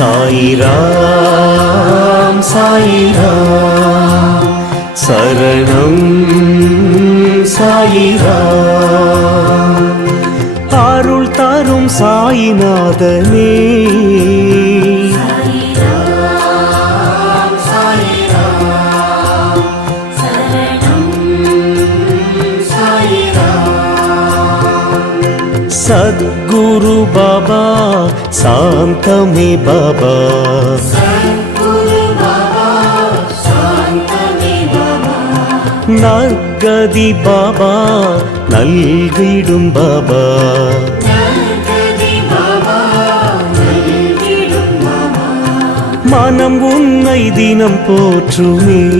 சாயிராம் சாயிராம் சரணம் சாயிராம் அருள் தரும் சாயிநாதனே सद्गुरु बाबा शांतमे बाबा नर्गदि बाबा नल्गिडुम बाबा मनम उन्नै दिनम पोற்றுமே